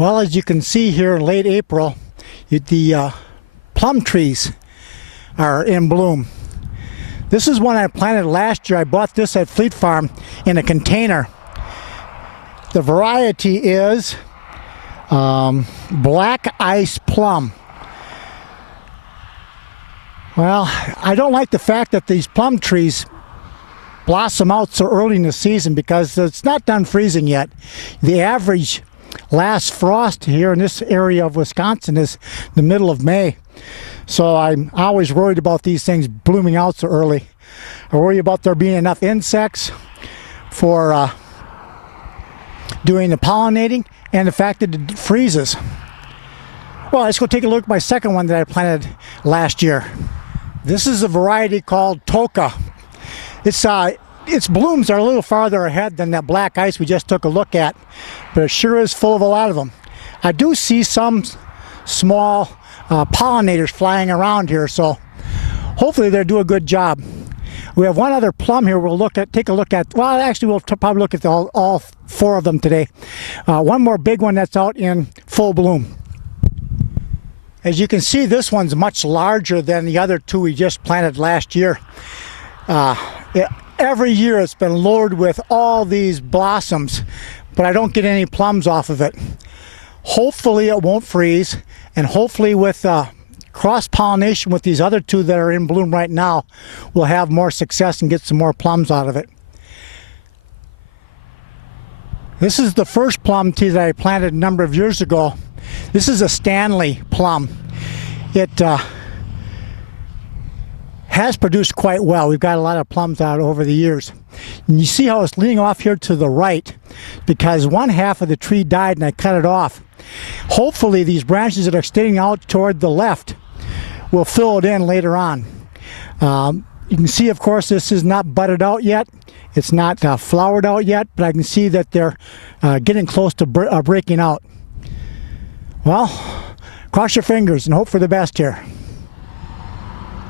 Well, as you can see here in late April, the plum trees are in bloom. This is one I planted last year. I bought this at Fleet Farm in a container. The variety is black ice plum. Well, I don't like the fact that these plum trees blossom out so early in the season because it's not done freezing yet. The average last frost here in this area of Wisconsin is the middle of May. So I'm always worried about these things blooming out so early. I worry about there being enough insects for doing the pollinating and the fact that it freezes. Well, let's go take a look at my second one that I planted last year. This is a variety called Toka. Its blooms are a little farther ahead than that black ice we just took a look at, but it sure is full of a lot of them. I do see some small pollinators flying around here, so hopefully they'll do a good job. We have one other plum here we'll take a look at. Well, actually we'll probably look at all four of them today. One more big one that's out in full bloom. As you can see, this one's much larger than the other two we just planted last year. Every year it's been loaded with all these blossoms, but I don't get any plums off of it. Hopefully it won't freeze, and hopefully with cross-pollination with these other two that are in bloom right now, we'll have more success and get some more plums out of it. This is the first plum tree that I planted a number of years ago. This is a Stanley plum. It has produced quite well. We've got a lot of plums out over the years. And you see how it's leaning off here to the right because one half of the tree died and I cut it off. Hopefully these branches that are extending out toward the left will fill it in later on. You can see, of course, this is not budded out yet. It's not flowered out yet, but I can see that they're getting close to breaking out. Well, cross your fingers and hope for the best here.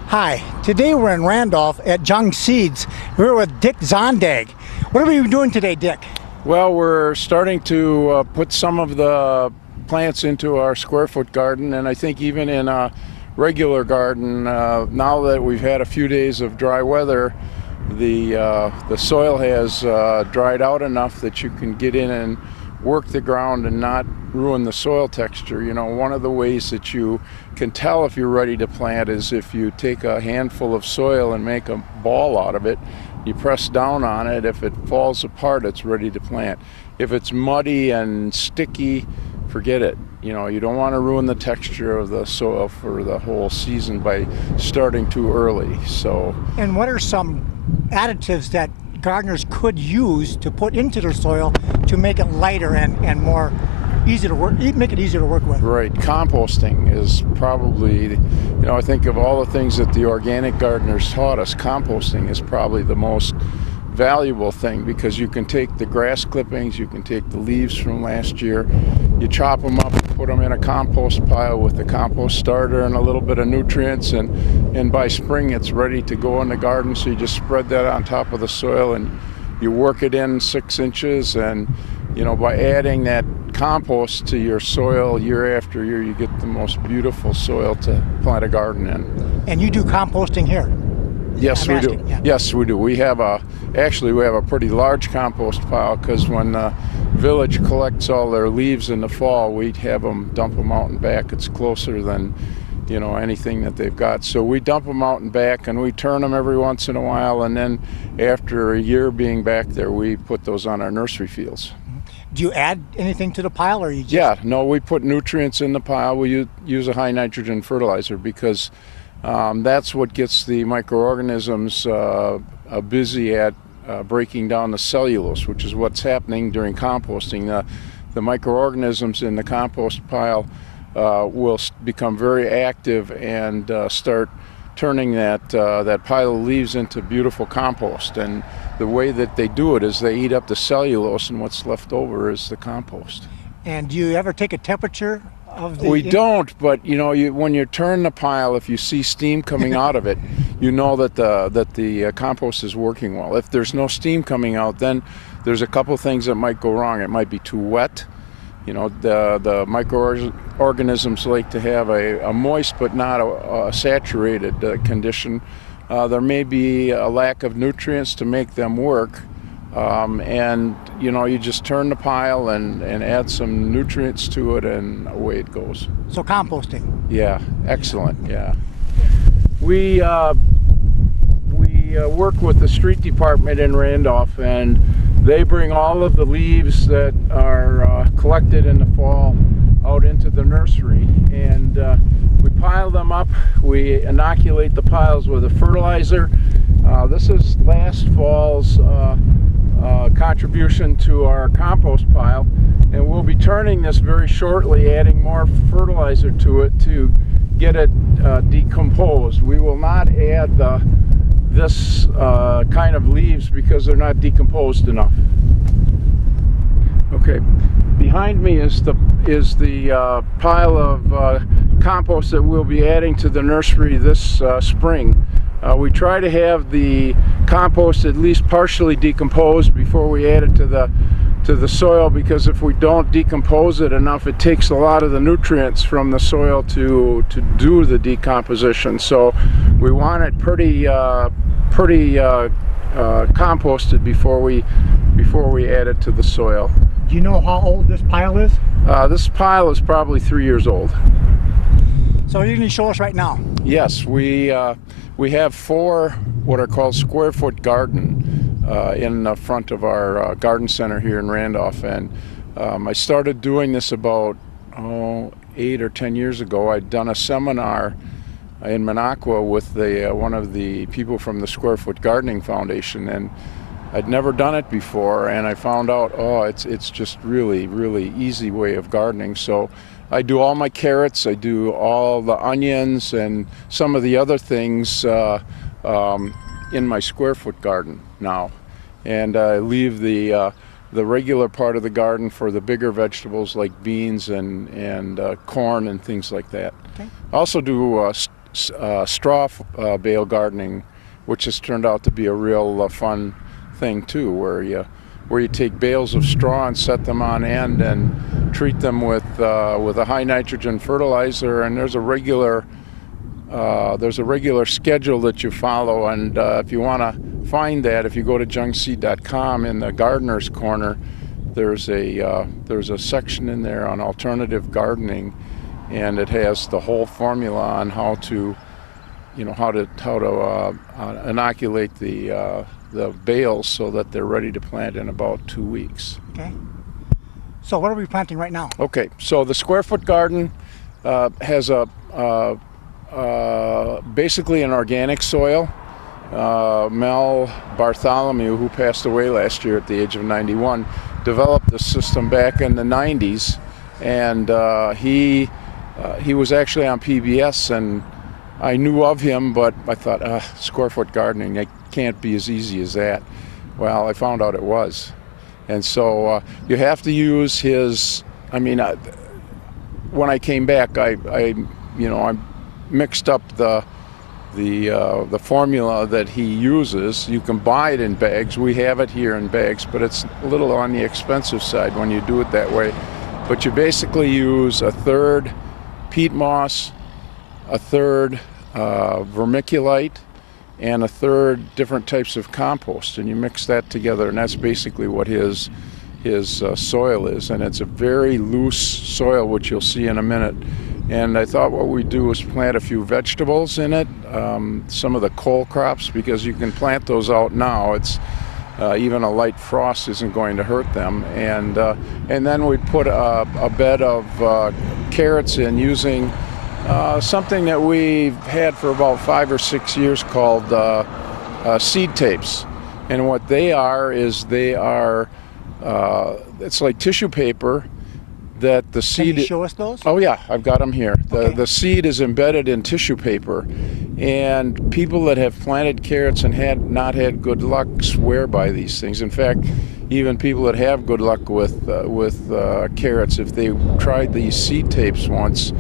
Hi, today we're in Randolph at Jung Seeds. We're with Dick Zondag. What are we doing today, Dick? Well, we're starting to put some of the plants into our square foot garden, and I think even in a regular garden, now that we've had a few days of dry weather, the soil has dried out enough that you can get in and work the ground and not ruin the soil texture. You know, one of the ways that you can tell if you're ready to plant is if you take a handful of soil and make a ball out of it. You press down on it. If it falls apart, it's ready to plant. If it's muddy and sticky, forget it. You know, you don't want to ruin the texture of the soil for the whole season by starting too early. So, and what are some additives that gardeners could use to put into their soil to make it lighter and more easy to work, make it easier to work with? Right, composting is probably, you know, I think of all the things that the organic gardeners taught us, composting is probably the most valuable thing because you can take the grass clippings, you can take the leaves from last year, you chop them up, put them in a compost pile with the compost starter and a little bit of nutrients, and by spring it's ready to go in the garden. So you just spread that on top of the soil and you work it in 6 inches, and you know, by adding that compost to your soil year after year, you get the most beautiful soil to plant a garden in. And you do composting here? Yes, we do. Yeah. Yes, we do. We have a pretty large compost pile because when the village collects all their leaves in the fall, we have them dump them out and back. It's closer than, you know, anything that they've got. So we dump them out and back, and we turn them every once in a while, and then after a year being back there, we put those on our nursery fields. Do you add anything to the pile, or you just... Yeah, no, we put nutrients in the pile. We use a high nitrogen fertilizer because that's what gets the microorganisms busy at breaking down the cellulose, which is what's happening during composting. The microorganisms in the compost pile will become very active and start turning that pile of leaves into beautiful compost. And the way that they do it is they eat up the cellulose, and what's left over is the compost. And do you ever take a temperature of the... We don't, but you know, when you turn the pile, if you see steam coming out of it, you know that the compost is working well. If there's no steam coming out, then there's a couple things that might go wrong. It might be too wet. The microorganisms like to have a moist but not a saturated condition. There may be a lack of nutrients to make them work, and you just turn the pile and add some nutrients to it, and away it goes. So composting. Yeah, excellent. Yeah, we work with the street department in Randolph, and they bring all of the leaves that are collected in the fall out into the nursery, and we pile them up. We inoculate the piles with a fertilizer. This is last fall's contribution to our compost pile, and we'll be turning this very shortly, adding more fertilizer to it to get it decomposed. We will not add this kind of leaves because they're not decomposed enough. Okay, behind me is the pile of compost that we'll be adding to the nursery this spring. We try to have the compost at least partially decomposed before we add it to the soil, because if we don't decompose it enough, it takes a lot of the nutrients from the soil to do the decomposition. So we want it pretty composted before we add it to the soil. Do you know how old this pile is? This pile is probably 3 years old. So you can show us right now. Yes, we have 4 what are called square foot garden in the front of our garden center here in Randolph, and I started doing this about 8 or 10 years ago. I'd done a seminar in Minocqua with one of the people from the Square Foot Gardening Foundation, and I'd never done it before, and I found out, it's just really, really easy way of gardening. So I do all my carrots, I do all the onions and some of the other things in my square foot garden now. And I leave the regular part of the garden for the bigger vegetables like beans and corn and things like that. Okay. I also do straw bale gardening, which has turned out to be a real fun thing too, where you take bales of straw and set them on end and treat them with a high nitrogen fertilizer, and there's a regular schedule that you follow. And if you want to find that, if you go to jungseed.com, in the gardener's corner, there's a section in there on alternative gardening, and it has the whole formula on how to inoculate the bales so that they're ready to plant in about 2 weeks. Okay. So what are we planting right now? Okay, so the square foot garden has basically an organic soil. Mel Bartholomew, who passed away last year at the age of 91, developed this system back in the 90s, and he was actually on PBS, and I knew of him, but I thought, square foot gardening, it can't be as easy as that. Well, I found out it was. And so you have to use his, when I came back, I mixed up the formula that he uses. You can buy it in bags. We have it here in bags, but it's a little on the expensive side when you do it that way. But you basically use a third peat moss, a third vermiculite, and a third different types of compost, and you mix that together, and that's basically what his soil is. And it's a very loose soil, which you'll see in a minute. And I thought what we'd do is plant a few vegetables in it, some of the cole crops, because you can plant those out now. It's even a light frost isn't going to hurt them. And then we'd put a bed of carrots in, using something that we've had for about 5 or 6 years called seed tapes. And what they are is it's like tissue paper that the seed... Can you show us those? Oh yeah, I've got them here. Okay. The seed is embedded in tissue paper, and people that have planted carrots and had not had good luck swear by these things. In fact, even people that have good luck with carrots, if they tried these seed tapes once,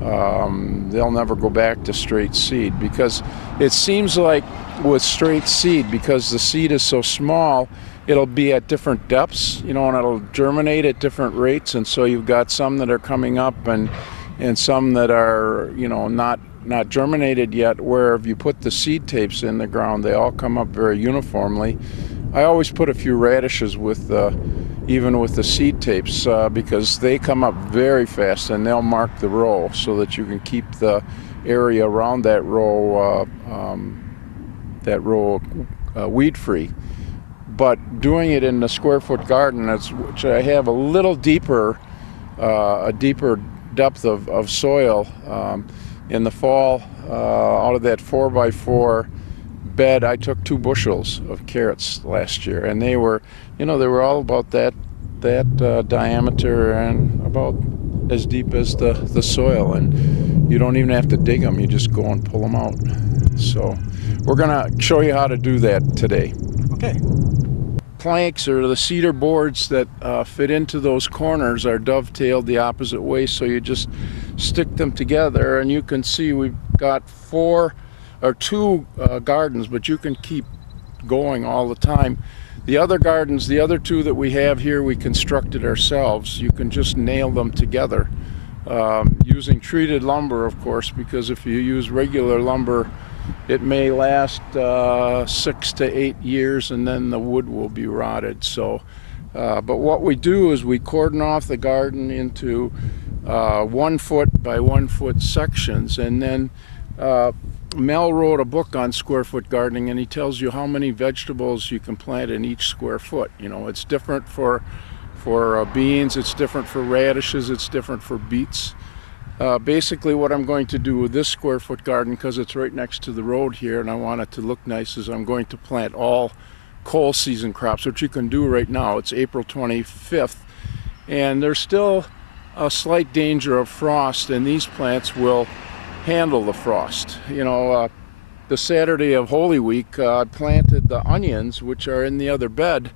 they'll never go back to straight seed, because it seems like with straight seed, because the seed is so small, it'll be at different depths, and it'll germinate at different rates. And so you've got some that are coming up and some that are, not germinated yet, where if you put the seed tapes in the ground, they all come up very uniformly. I always put a few radishes even with the seed tapes because they come up very fast and they'll mark the row so that you can keep the area around that row weed free. But doing it in the square foot garden, which I have a deeper depth of soil in the fall, out of that 4x4 bed, I took 2 bushels of carrots last year, and they were all about that diameter and about as deep as the soil, and you don't even have to dig them, you just go and pull them out. So we're gonna show you how to do that today. Okay. Planks, or the cedar boards that fit into those corners, are dovetailed the opposite way, so you just stick them together, and you can see we've got 2 gardens, but you can keep going all the time. The other gardens, the other 2 that we have here, we constructed ourselves. You can just nail them together using treated lumber, of course, because if you use regular lumber, it may last 6 to 8 years, and then the wood will be rotted. So, but what we do is we cordon off the garden into 1 foot by 1 foot sections, and then Mel wrote a book on square foot gardening, and he tells you how many vegetables you can plant in each square foot. It's different for beans, it's different for radishes, it's different for beets. Basically what I'm going to do with this square foot garden, because it's right next to the road here and I want it to look nice, is I'm going to plant all coal season crops, which you can do right now. It's April 25th, and there's still a slight danger of frost, and these plants will handle the frost. The Saturday of Holy Week, I planted the onions, which are in the other bed,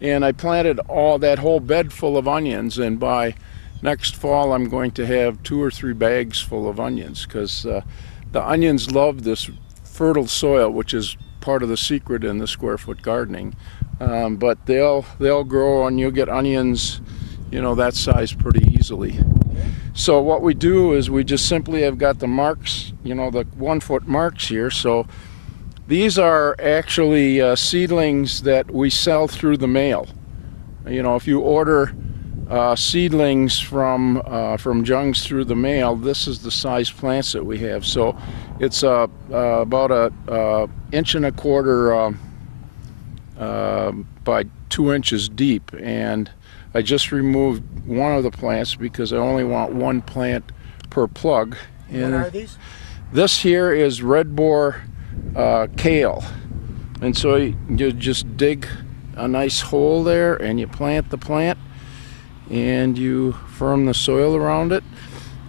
and I planted all that whole bed full of onions, and by next fall I'm going to have 2 or 3 bags full of onions, because the onions love this fertile soil, which is part of the secret in the square foot gardening. But they'll grow, and you'll get onions that size pretty easily. So what we do is we just simply have got the marks, the 1 foot marks here. So these are actually seedlings that we sell through the mail. If you order seedlings from Jung's through the mail, this is the size plants that we have. So it's about a 1.25 inches by 2 inches deep, and I just removed one of the plants because I only want 1 plant per plug. And what are these? This here is red boar kale, and so you just dig a nice hole there and you plant the plant and you firm the soil around it.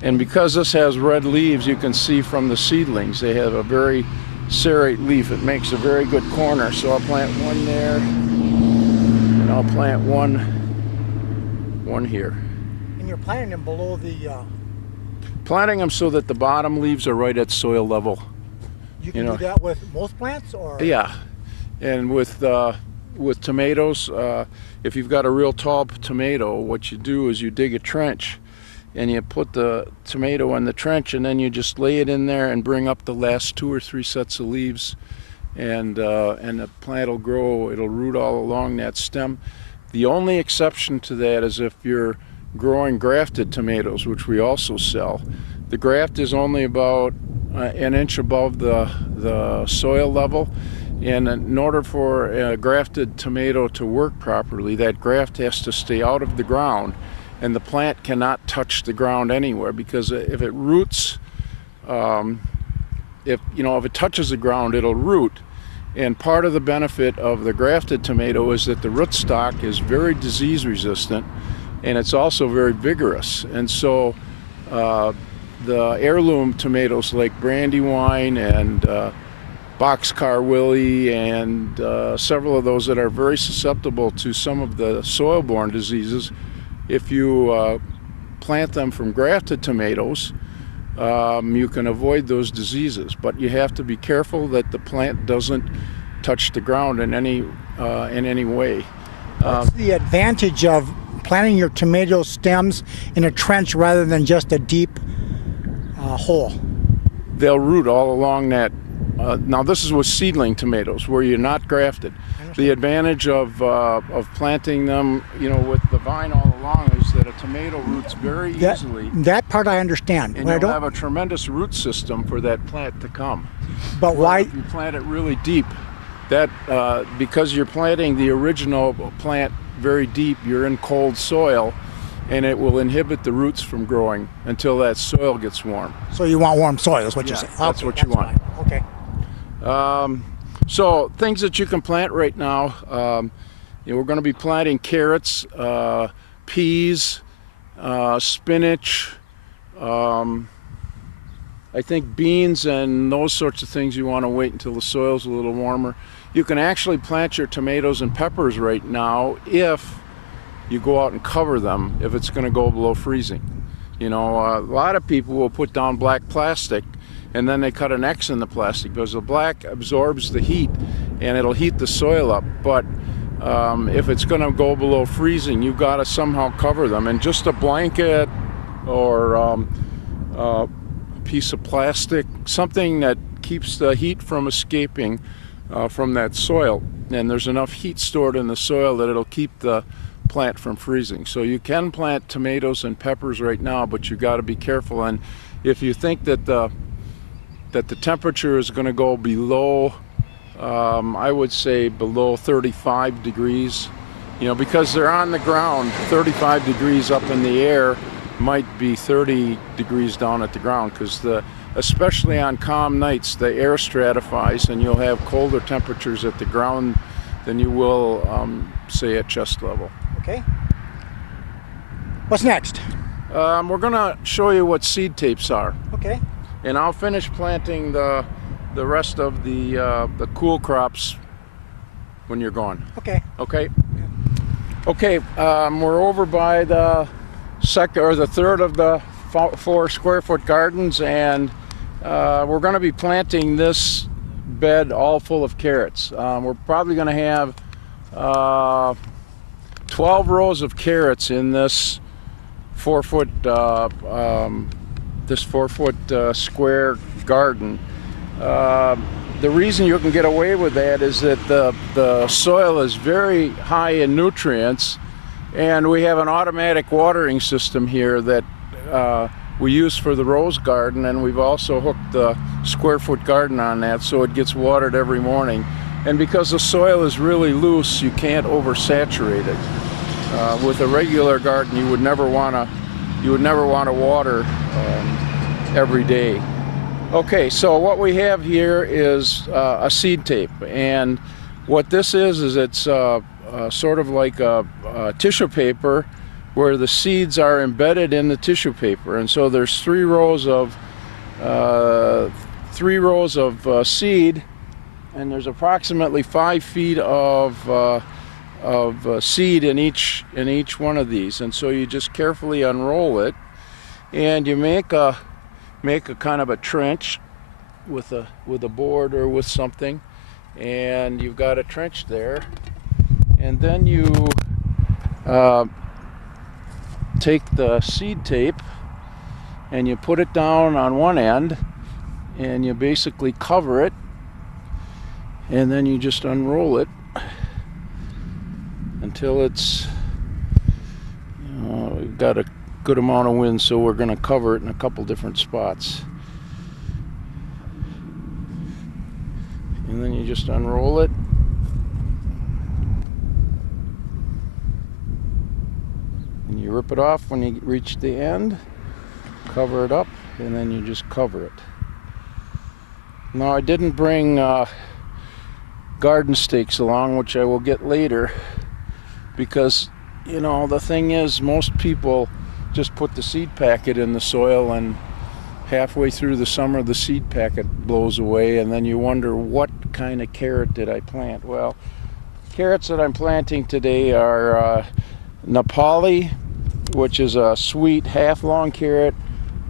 And because this has red leaves, you can see from the seedlings they have a very serrate leaf. It makes a very good corner. So I'll plant one there, and I'll plant one here. And you're planting them below the... Planting them so that the bottom leaves are right at soil level. You can do that with most plants, or? Yeah, and with tomatoes, if you've got a real tall tomato, what you do is you dig a trench and you put the tomato in the trench, and then you just lay it in there and bring up the last 2 or 3 sets of leaves, and the plant will grow. It'll root all along that stem. The only exception to that is if you're growing grafted tomatoes, which we also sell. The graft is only about 1 inch above the soil level, and in order for a grafted tomato to work properly, that graft has to stay out of the ground, and the plant cannot touch the ground anywhere, because if it roots, if it touches the ground, it'll root. And part of the benefit of the grafted tomato is that the rootstock is very disease resistant, and it's also very vigorous. And so the heirloom tomatoes like Brandywine and Boxcar Willie and several of those that are very susceptible to some of the soil-borne diseases, if you plant them from grafted tomatoes, you can avoid those diseases. But you have to be careful that the plant doesn't touch the ground in any in any way. What's the advantage of planting your tomato stems in a trench rather than just a deep hole? They'll root all along that. Now this is with seedling tomatoes where you're not grafted. The advantage of planting them, with the vine all along is that a tomato roots very easily. That part I understand. And you'll have a tremendous root system for that plant to come. But why? If you plant it really deep, that because you're planting the original plant very deep, you're in cold soil, and it will inhibit the roots from growing until that soil gets warm. So you want warm soil, is what you're saying? That's what you want. Fine. Okay. So things that you can plant right now, we're going to be planting carrots, peas, spinach, I think beans and those sorts of things you want to wait until the soil's a little warmer. You can actually plant your tomatoes and peppers right now if you go out and cover them, if it's going to go below freezing. A lot of people will put down black plastic and then they cut an X in the plastic because the black absorbs the heat and it'll heat the soil up. But if it's going to go below freezing, you've got to somehow cover them. And just a blanket or a piece of plastic, something that keeps the heat from escaping from that soil. And there's enough heat stored in the soil that it'll keep the plant from freezing. So you can plant tomatoes and peppers right now, but you got to be careful. And if you think that the temperature is going to go below, I would say below 35 degrees, because they're on the ground. 35 degrees up in the air might be 30 degrees down at the ground, because especially on calm nights, the air stratifies and you'll have colder temperatures at the ground than you will, say, at chest level. Okay. What's next? We're going to show you what seed tapes are. Okay. And I'll finish planting the rest of the cool crops when you're gone. Okay. Okay. Okay. We're over by the third of the 4 square foot gardens, and we're going to be planting this bed all full of carrots. We're probably going to have 12 rows of carrots in this 4 foot square garden. The reason you can get away with that is that the soil is very high in nutrients, and we have an automatic watering system here that we use for the rose garden, and we've also hooked the square foot garden on that, so it gets watered every morning. And because the soil is really loose, you can't oversaturate it. With a regular garden, you would never want to water every day. Okay, so what we have here is a seed tape, and what this is it's sort of like a tissue paper where the seeds are embedded in the tissue paper. And so there's 3 rows of seed, and there's approximately 5 feet of seed in each one of these. And so you just carefully unroll it, and you make a kind of a trench with a board or with something, and you've got a trench there. And then you take the seed tape and you put it down on one end, and you basically cover it, and then you just unroll it until it's, we've got a good amount of wind, so we're going to cover it in a couple different spots. And then you just unroll it. And you rip it off when you reach the end, cover it up, and then you just cover it. Now, I didn't bring garden stakes along, which I will get later, because the thing is, most people just put the seed packet in the soil, and halfway through the summer the seed packet blows away, and then you wonder, what kind of carrot did I plant? Well, carrots that I'm planting today are Nepali, which is a sweet half-long carrot.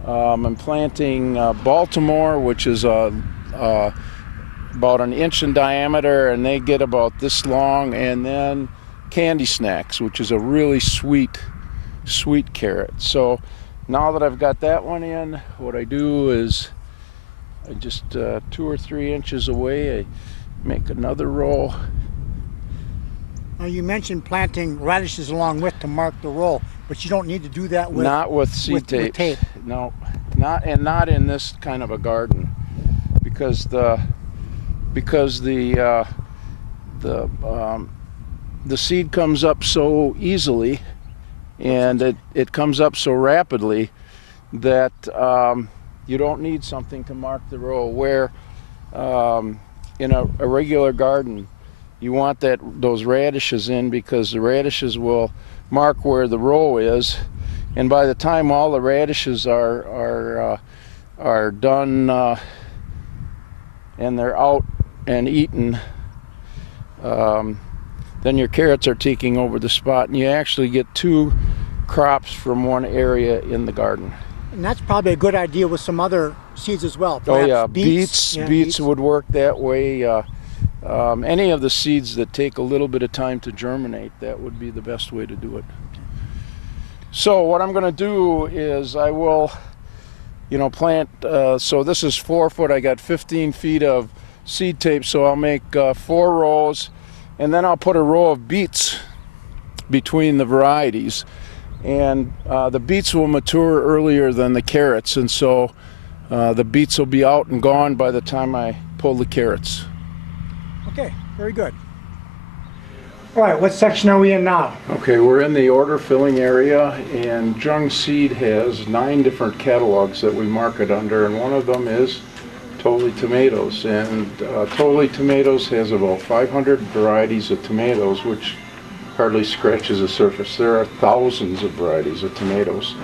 I'm planting Baltimore, which is a about an inch in diameter, and they get about this long. And then candy snacks, which is a really sweet carrot. So now that I've got that one in, what I do is I just 2 or 3 inches away, I make another row. Now you mentioned planting radishes along with to mark the row, but you don't need to do that with Not with seed with tape. No, not in this kind of a garden, because the seed comes up so easily, and it comes up so rapidly that you don't need something to mark the row. Where in a regular garden, you want those radishes in, because the radishes will mark where the row is, and by the time all the radishes are done and they're out and eaten, then your carrots are taking over the spot, and you actually get 2 crops from one area in the garden. And that's probably a good idea with some other seeds as well. Oh Perhaps yeah, beets. beets would work that way. Any of the seeds that take a little bit of time to germinate, that would be the best way to do it. So what I'm going to do is I will, plant. So this is 4 foot. I got 15 feet of seed tape. So I'll make 4 rows, and then I'll put a row of beets between the varieties. And the beets will mature earlier than the carrots, and so the beets will be out and gone by the time I pull the carrots. Okay, very good. All right, what section are we in now? Okay, we're in the order filling area, and Jung Seed has 9 different catalogs that we market under, and one of them is Totally Tomatoes. And Totally Tomatoes has about 500 varieties of tomatoes, which hardly scratches the surface. There are thousands of varieties of tomatoes.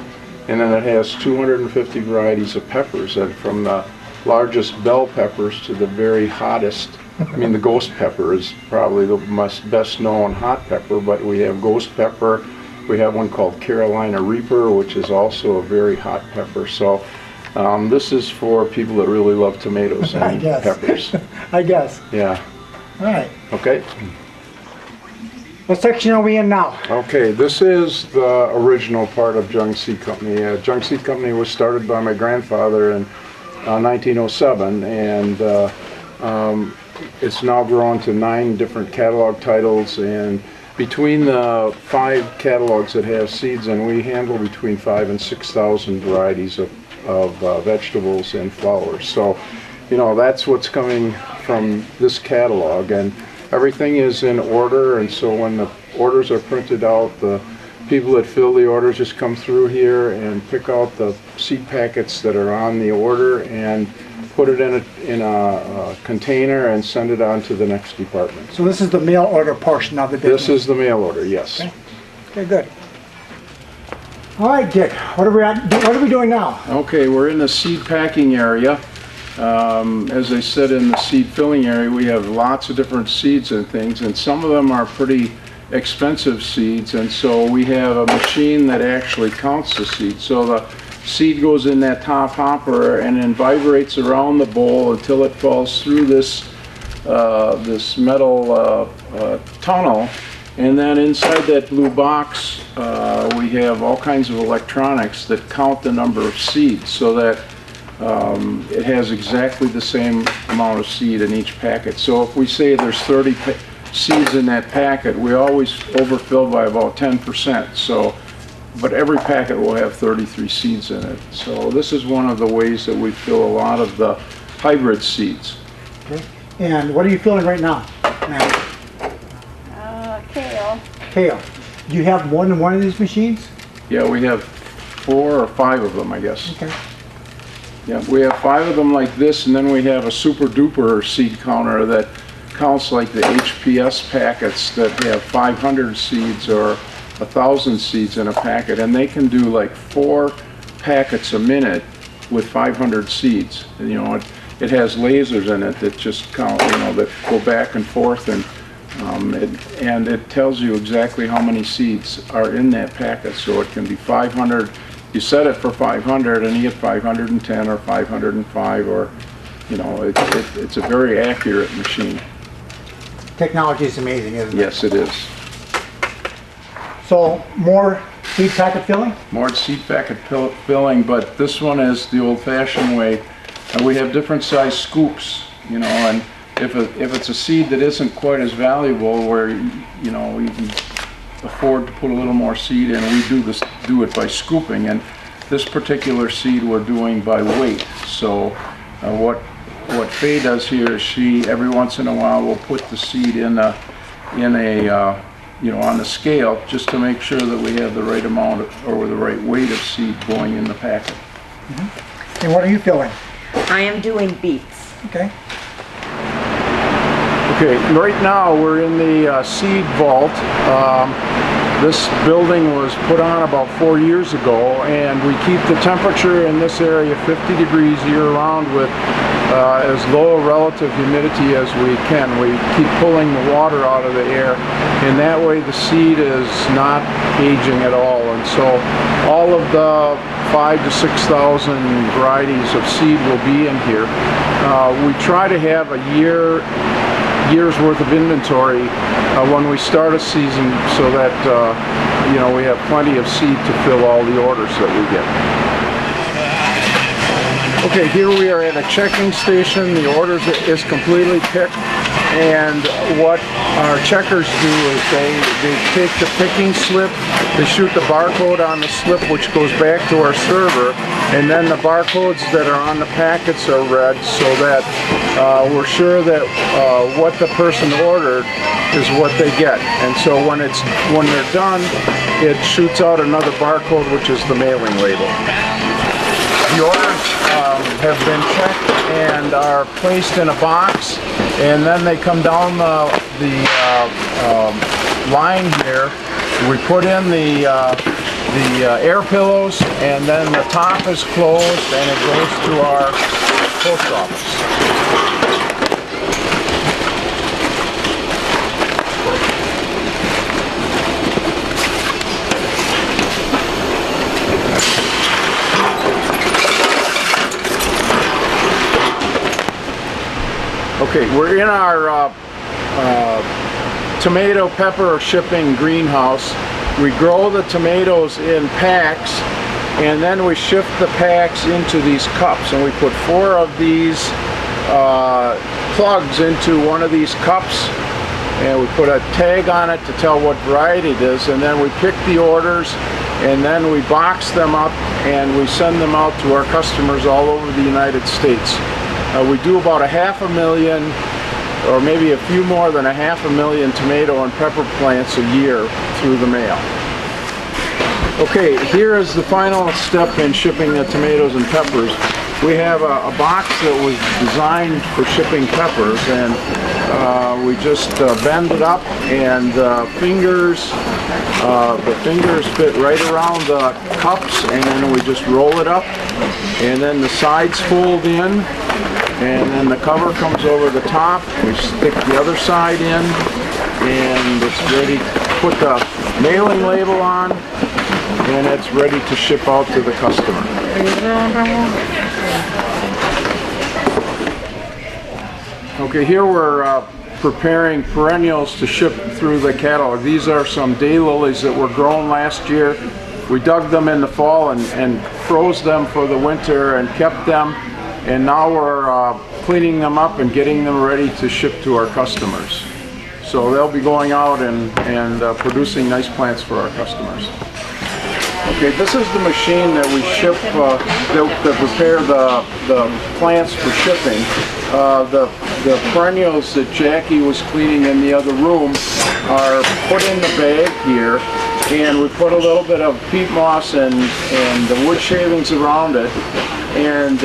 And then it has 250 varieties of peppers, and from the largest bell peppers to the very hottest. I mean, the ghost pepper is probably the best known hot pepper, but we have ghost pepper. We have one called Carolina Reaper, which is also a very hot pepper. So this is for people that really love tomatoes and peppers. I guess. Yeah. All right. Okay. What section are we in now? Okay, this is the original part of Jung Seed Company. Jung Seed Company was started by my grandfather in 1907, and it's now grown to 9 different catalog titles, and between the 5 catalogs that have seeds, and we handle between 5,000 and 6,000 varieties of vegetables and flowers. So, that's what's coming from this catalog, and everything is in order. And so when the orders are printed out, the people that fill the orders just come through here and pick out the seed packets that are on the order and put it in a container and send it on to the next department. So this is the mail order portion of the business? This is the mail order, yes. Okay, good. All right, Dick, what are we doing now? Okay, we're in the seed packing area. As I said, in the seed filling area, we have lots of different seeds and things, and some of them are pretty expensive seeds, and so we have a machine that actually counts the seeds. So the seed goes in that top hopper and then vibrates around the bowl until it falls through this metal tunnel, and then inside that blue box we have all kinds of electronics that count the number of seeds, so that it has exactly the same amount of seed in each packet. So if we say there's 30 seeds in that packet, we always overfill by about 10%. So, but every packet will have 33 seeds in it. So this is one of the ways that we fill a lot of the hybrid seeds. Okay. And what are you filling right now, Matt? Kale. Kale. Do you have more than one of these machines? Yeah, we have 4 or 5 of them, I guess. Okay. Yeah, we have 5 of them like this, and then we have a super duper seed counter that counts like the HPS packets that have 500 seeds or 1,000 seeds in a packet, and they can do like 4 packets a minute with 500 seeds. And, it has lasers in it that just count, that go back and forth, and it tells you exactly how many seeds are in that packet. So it can be 500. You set it for 500, and you get 510 or 505 or you know, it's a very accurate machine. Technology is amazing, isn't it? Yes, it is. So more seed packet filling? More seed packet filling, but this one is the old-fashioned way. And we have different size scoops, you know, and if it's a seed that isn't quite as valuable, where you know you can afford to put a little more seed in, we do it by scooping. And this particular seed we're doing by weight. So what Faye does here is she every once in a while will put the seed in a you know, on the scale, just to make sure that we have the right amount or the right weight of seed going in the packet. Mm-hmm. And what are you filling? I am doing beets. Okay. Okay, right now we're in the seed vault. This building was put on about 4 years ago, and we keep the temperature in this area 50 degrees year-round with as low a relative humidity as we can. We keep pulling the water out of the air, and that way the seed is not aging at all. And so all of the 5,000 to 6,000 varieties of seed will be in here. We try to have a year's worth of inventory when we start a season, so that you know, we have plenty of seed to fill all the orders that we get. Okay, here we are at a checking station. The orders is completely picked, and what our checkers do is they take the picking slip, they shoot the barcode on the slip, which goes back to our server, and then the barcodes that are on the packets are read, so that we're sure that what the person ordered is what they get. And so when they're done, it shoots out another barcode, which is the mailing label. The orders have been checked and are placed in a box, and then they come down the line here. We put in the air pillows, and then the top is closed, and it goes to our post office. Okay, we're in our tomato pepper shipping greenhouse. We grow the tomatoes in packs, and then we shift the packs into these cups, and we put 4 of these plugs into one of these cups, and we put a tag on it to tell what variety it is, and then we pick the orders, and then we box them up, and we send them out to our customers all over the United States. We do about 500,000, or maybe a few more than 500,000 tomato and pepper plants a year through the mail. Okay, here is the final step in shipping the tomatoes and peppers. We have a box that was designed for shipping peppers, and we just bend it up, and the fingers fit right around the cups, and then we just roll it up, and then the sides fold in, and then the cover comes over the top. We stick the other side in, and it's ready to put the mailing label on, and it's ready to ship out to the customer. Okay, here we're preparing perennials to ship through the catalog. These are some daylilies that were grown last year. We dug them in the fall and froze them for the winter and kept them. And now we're cleaning them up and getting them ready to ship to our customers. So they'll be going out and producing nice plants for our customers. Okay, this is the machine that we ship, that prepare the plants for shipping. The perennials that Jackie was cleaning in the other room are put in the bag here, and we put a little bit of peat moss and the wood shavings around it. And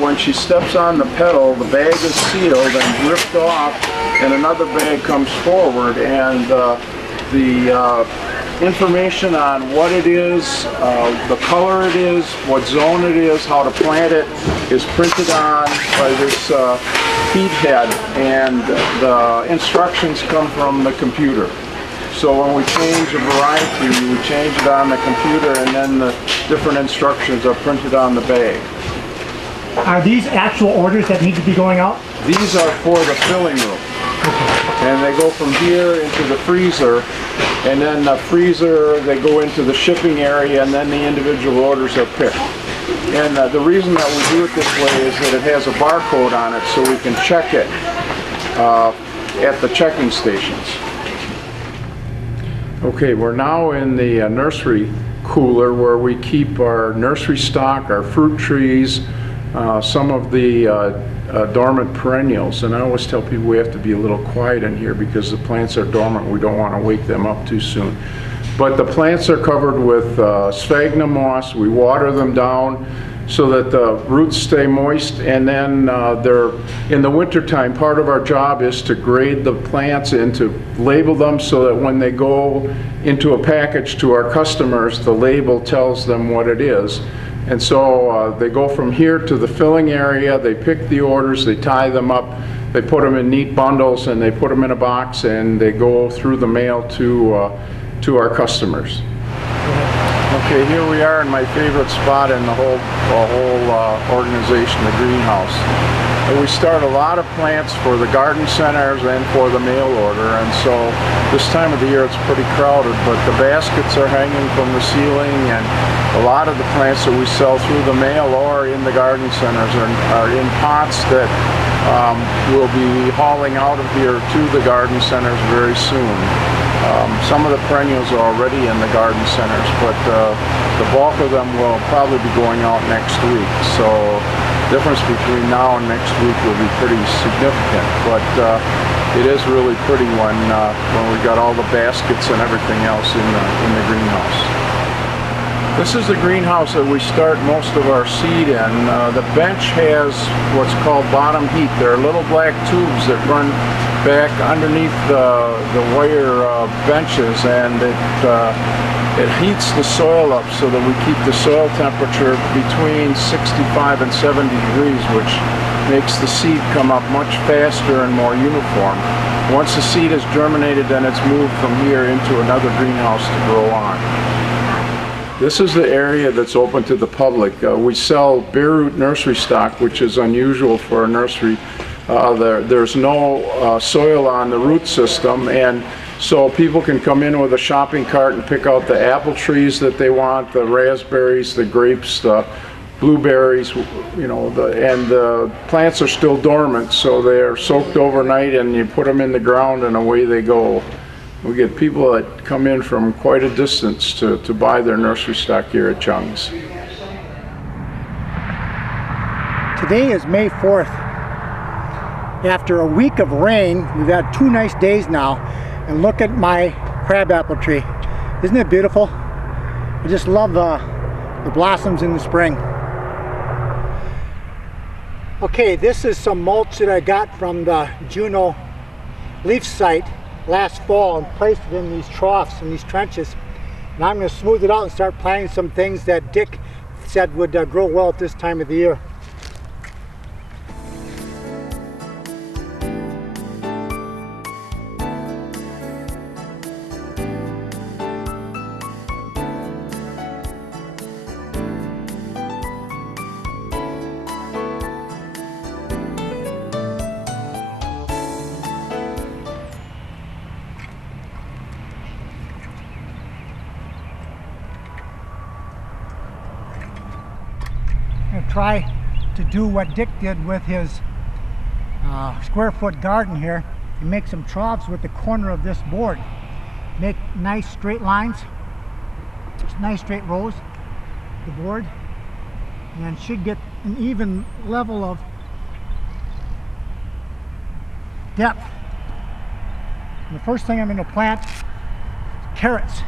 when she steps on the pedal, the bag is sealed and ripped off, and another bag comes forward, and the information on what it is, the color it is, what zone it is, how to plant it is printed on by this feed head, and the instructions come from the computer. So when we change a variety, we change it on the computer, and then the different instructions are printed on the bag. Are these actual orders that need to be going out? These are for the filling room. And they go from here into the freezer, and then the freezer, they go into the shipping area, and then the individual orders are picked. And the reason that we do it this way is that it has a barcode on it, so we can check it at the checking stations. Okay, we're now in the nursery cooler where we keep our nursery stock, our fruit trees, some of the dormant perennials. And I always tell people we have to be a little quiet in here because the plants are dormant. We don't want to wake them up too soon. But the plants are covered with sphagnum moss. We water them down so that the roots stay moist, and then they're in the wintertime. Part of our job is to grade the plants and to label them so that when they go into a package to our customers, the label tells them what it is. And so they go from here to the filling area, they pick the orders, they tie them up, they put them in neat bundles, and they put them in a box, and they go through the mail to our customers. Okay, here we are in my favorite spot in the whole organization, the greenhouse. And we start a lot of plants for the garden centers and for the mail order, and so this time of the year it's pretty crowded, but the baskets are hanging from the ceiling, and a lot of the plants that we sell through the mail or in the garden centers are in pots that we'll be hauling out of here to the garden centers very soon. Some of the perennials are already in the garden centers, but the bulk of them will probably be going out next week. So the difference between now and next week will be pretty significant. But it is really pretty when we've got all the baskets and everything else in the greenhouse. This is the greenhouse that we start most of our seed in. The bench has what's called bottom heat. There are little black tubes that run back underneath the wire benches, and it heats the soil up so that we keep the soil temperature between 65 and 70 degrees, which makes the seed come up much faster and more uniform. Once the seed is germinated, then it's moved from here into another greenhouse to grow on. This is the area that's open to the public. We sell bare root nursery stock, which is unusual for a nursery. There's no soil on the root system, and so people can come in with a shopping cart and pick out the apple trees that they want, the raspberries, the grapes, the blueberries, you know, and the plants are still dormant, so they're soaked overnight, and you put them in the ground and away they go. We get people that come in from quite a distance to buy their nursery stock here at Jung's. Today is May 4th. After a week of rain, we've had 2 nice days now, and look at my crabapple tree. Isn't it beautiful? I just love the blossoms in the spring. Okay, this is some mulch that I got from the Juneau leaf site last fall and placed it in these troughs, in these trenches. And I'm going to smooth it out and start planting some things that Dick said would grow well at this time of the year. Try to do what Dick did with his square foot garden here and make some troughs with the corner of this board. Make nice straight lines, nice straight rows, the board, and should get an even level of depth. And the first thing I'm going to plant is carrots.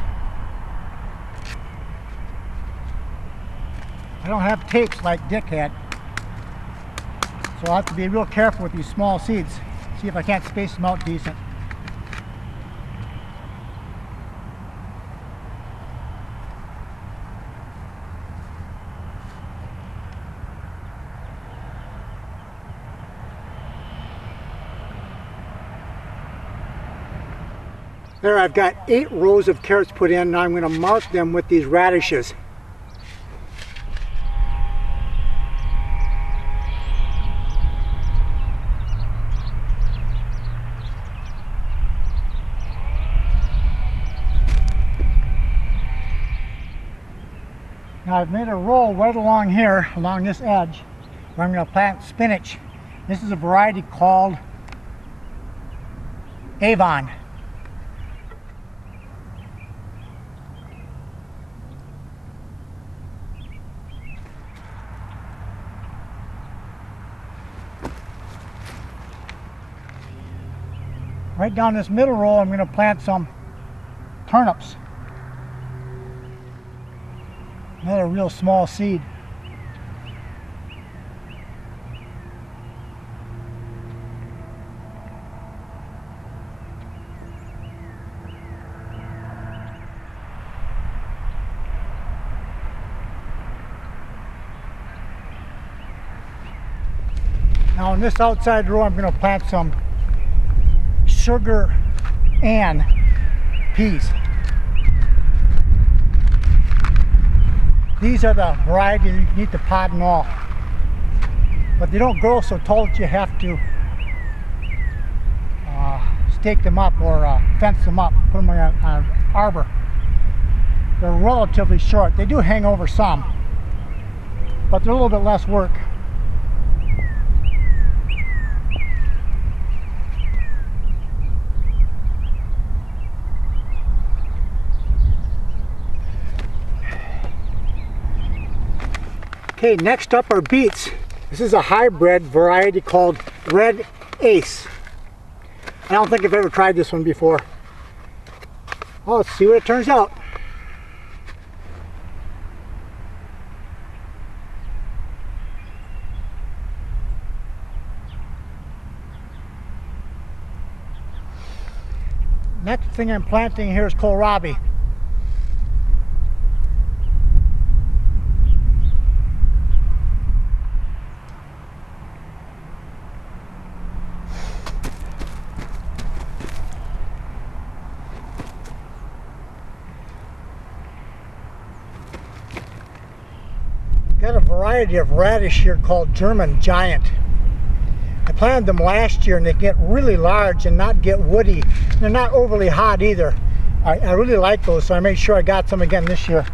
I don't have tapes like Dick had, so I'll have to be real careful with these small seeds. See if I can't space them out decent. There, I've got 8 rows of carrots put in. Now I'm going to mark them with these radishes. Now I've made a row right along here, along this edge, where I'm going to plant spinach. This is a variety called Avon. Right down this middle row, I'm going to plant some turnips. Another real small seed. Now in this outside row, I'm going to plant some sugar and peas. These are the variety you need to pot and all, but they don't grow so tall that you have to stake them up or fence them up, put them in an arbor. They're relatively short. They do hang over some, but they're a little bit less work. Okay, next up are beets. This is a hybrid variety called Red Ace. I don't think I've ever tried this one before. Well, let's see what it turns out. Next thing I'm planting here is kohlrabi. Got a variety of radish here called German Giant. I planted them last year and they get really large and not get woody. They're not overly hot either. I really like those, so I made sure I got some again this year.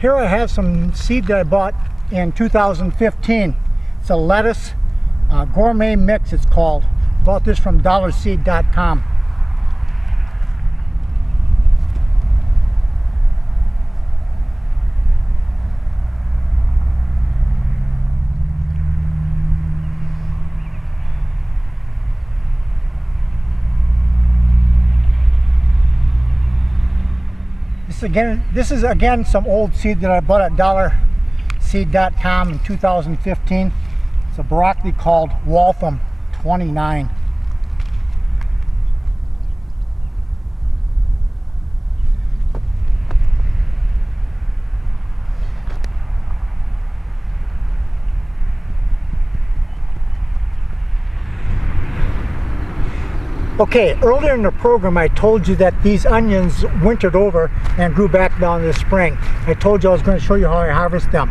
Here I have some seed that I bought in 2015. It's a lettuce gourmet mix, it's called. Bought this from dollarseed.com. This is again some old seed that I bought at dollarseed.com in 2015. It's a broccoli called Waltham 29. Okay, earlier in the program I told you that these onions wintered over and grew back down this spring. I told you I was going to show you how I harvest them.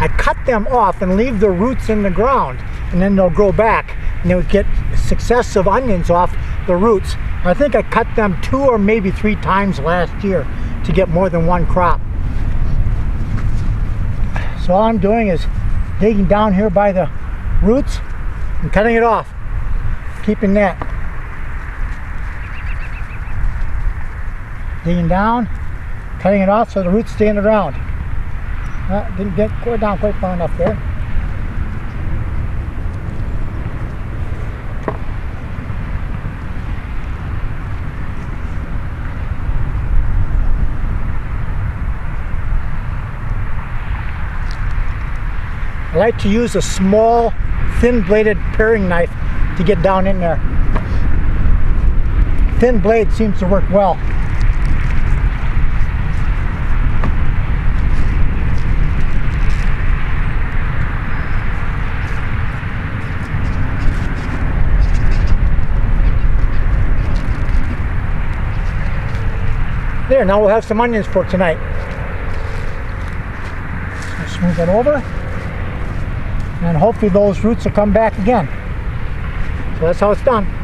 I cut them off and leave the roots in the ground, and then they'll grow back and they'll get successive onions off the roots. I think I cut them 2 or maybe 3 times last year to get more than one crop. So all I'm doing is digging down here by the roots and cutting it off, keeping that. Digging down, cutting it off so the roots stay in the ground. Didn't get down quite far enough there. I like to use a small, thin-bladed paring knife to get down in there. Thin blade seems to work well. There, now we'll have some onions for tonight. So smooth it over, and hopefully those roots will come back again. So that's how it's done.